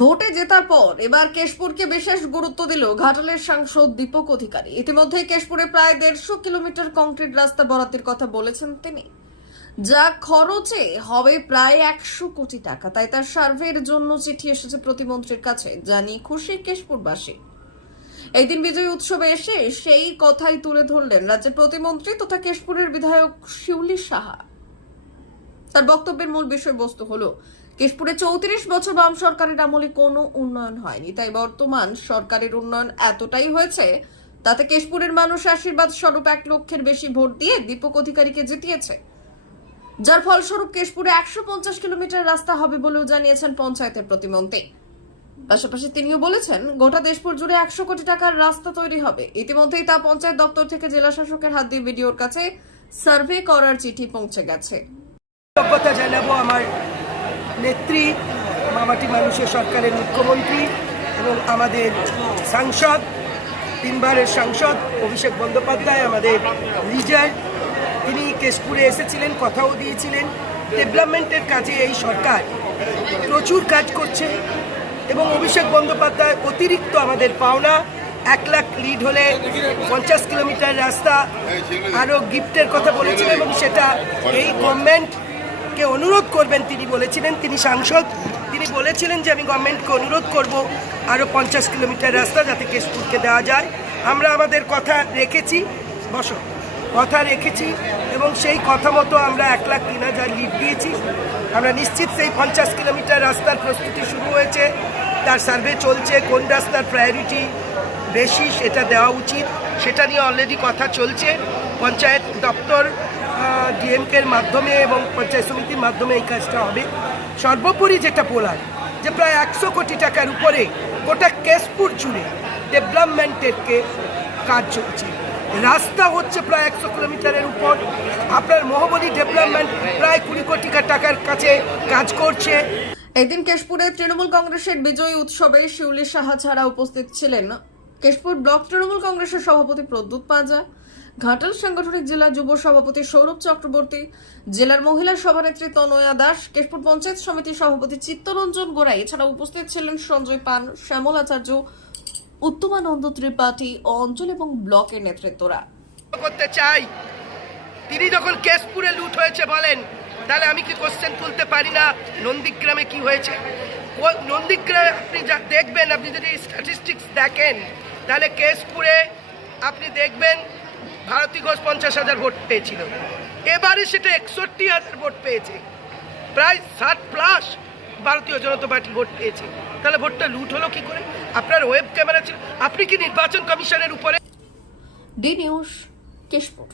ভোটে জেতার পর এবার কেশপুরকে বিশেষ গুরুত্ব দিল ঘাটালের সাংসদ দীপক অধিকারী। ইতিমধ্যে কেশপুরে প্রায় দেড়শো কিলোমিটার কংক্রিট রাস্তা বরাদ্দের কথা বলেছেন তিনি। যা খরচে হবে প্রায় একশো কোটি টাকা। তাই তার সার্ভের জন্য চিঠি এসেছে প্রতিমন্ত্রীর কাছে। জানিয়ে খুশি কেশপুরবাসী। এই দিন বিজয় উৎসবে এসে সেই কথাই তুলে ধরলেন রাজ্যের প্রতিমন্ত্রী তথা কেশপুরের বিধায়ক শিউলি সাহা। তার বক্তব্যের মূল বিষয়বস্তু হলো কেশপুরে চৌত্রিশ বছর বাম সরকারের আমলে কোনো উন্নয়ন হয়নি। তাই বর্তমান সরকারের উন্নয়ন এতটাই হয়েছে, তাতে কেশপুরের মানুষ আশীর্বাদ স্বরূপ এক লক্ষের বেশি ভোট দিয়ে দীপক অধিকারীকে জিতিয়েছে। যার ফলস্বরূপ কেশপুরে একশো পঞ্চাশ কিলোমিটার রাস্তা হবে বলেও জানিয়েছেন পঞ্চায়েতের প্রতিমন্ত্রী। পাশাপাশি তিনিও বলেছেন, গোটা দেশপুর জুড়ে একশো কোটি টাকার রাস্তা তৈরি হবে। ইতিমধ্যেই তা পঞ্চায়েত দপ্তর থেকে জেলা শাসকের হাত দিয়ে বিডিওর কাছে সার্ভে করার চিঠি পৌঁছে গেছে। নেত্রী, মামাটি মানুষের সরকারের মুখ্যমন্ত্রী এবং আমাদের সাংসদ, তিনবারের সাংসদ অভিষেক বন্দ্যোপাধ্যায়, আমাদের লিডার। তিনি কেশপুরে এসেছিলেন, কথাও দিয়েছিলেন। ডেভেলপমেন্টের কাজে এই সরকার প্রচুর কাজ করছে এবং অভিষেক বন্দ্যোপাধ্যায় অতিরিক্ত আমাদের পাওনা। এক লাখ লিড হলে পঞ্চাশ কিলোমিটার রাস্তা, আরও গিফটের কথা বলেছিলেন এবং সেটা এই গভর্নমেন্ট কে অনুরোধ করবেন, তিনি বলেছিলেন, তিনি সাংসদ, তিনি বলেছিলেন যে আমি গভর্নমেন্টকে অনুরোধ করব আরও পঞ্চাশ কিলোমিটার রাস্তা যাতে কেশপুরকে দেওয়া যায়। আমরা আমাদের কথা রেখেছি, বসো, কথা রেখেছি এবং সেই কথা মতো আমরা এক লাখ তিন হাজার লিড দিয়েছি। আমরা নিশ্চিত সেই পঞ্চাশ কিলোমিটার রাস্তার প্রস্তুতি শুরু হয়েছে, তার সার্ভে চলছে, কোন রাস্তার প্রায়োরিটি বেশি সেটা দেওয়া উচিত, সেটা নিয়ে অলরেডি কথা চলছে। পঞ্চায়েত দপ্তর ডিএমকের মাধ্যমে এবং পঞ্চায়েত সমিতির মাধ্যমে এই কাজটা হবে। সর্বোপরি যেটা বলার, যে প্রায় একশো কোটি টাকার উপরে গোটা কেশপুর জুড়ে ডেভেলপমেন্টের কে কাজ চলছে। রাস্তা হচ্ছে প্রায় একশো কিলোমিটারের উপর। আপনার মহাবলী ডেভেলপমেন্ট প্রায় কুড়ি কোটি টাকার কাছে কাজ করছে। এদিন কেশপুরে তৃণমূল কংগ্রেসের বিজয়ী উৎসবে শিউলি সাহা ছাড়া উপস্থিত ছিলেন কেশপুর ব্লক তৃণমূল কংগ্রেসের সভাপতি প্রদ্যুৎ পাঁজা। ঘাটাল সাংগঠনিক জেলা যুব সভাপতি সৌরভ চক্রবর্তী, জেলার মহিলা সভানেত্রী তনয়া দাস, কেশপুর পঞ্চায়েত সমিতির সভাপতি চিত্তরঞ্জন গোড়াই। এছাড়া উপস্থিত ছিলেন সঞ্জয় পান, শ্যামল আচার্য, উত্তমানন্দ ত্রিপাঠী, অঞ্চল এবং ব্লকের নেতৃত্বরা। করতে চাই। তিনি যখন কেশপুরে লুট হয়েছে বলেন, তাহলে আমি কি কোশ্চেন তুলতে পারি না? নন্দীগ্রামে কি হয়েছে? নন্দীগ্রামে আপনি যা দেখবেন, আপনি যদি স্ট্যাটিস্টিক্স দেখেন, তাহলে কেশপুরে আপনি দেখবেন ভারতী ঘোষ পঞ্চাশ হাজার ভোট পেয়েছিল। এবারে সেটা একষট্টি হাজার ভোট পেয়েছে। প্রায় ষাট প্লাস ভারতীয় জনতা পার্টি ভোট পেয়েছে। তাহলে ভোটটা লুট হলো কি করে? আপনার ওয়েব ক্যামেরা ছিল। আপনি কি নির্বাচন কমিশনের উপরে ডি নিউজ কেশপুর।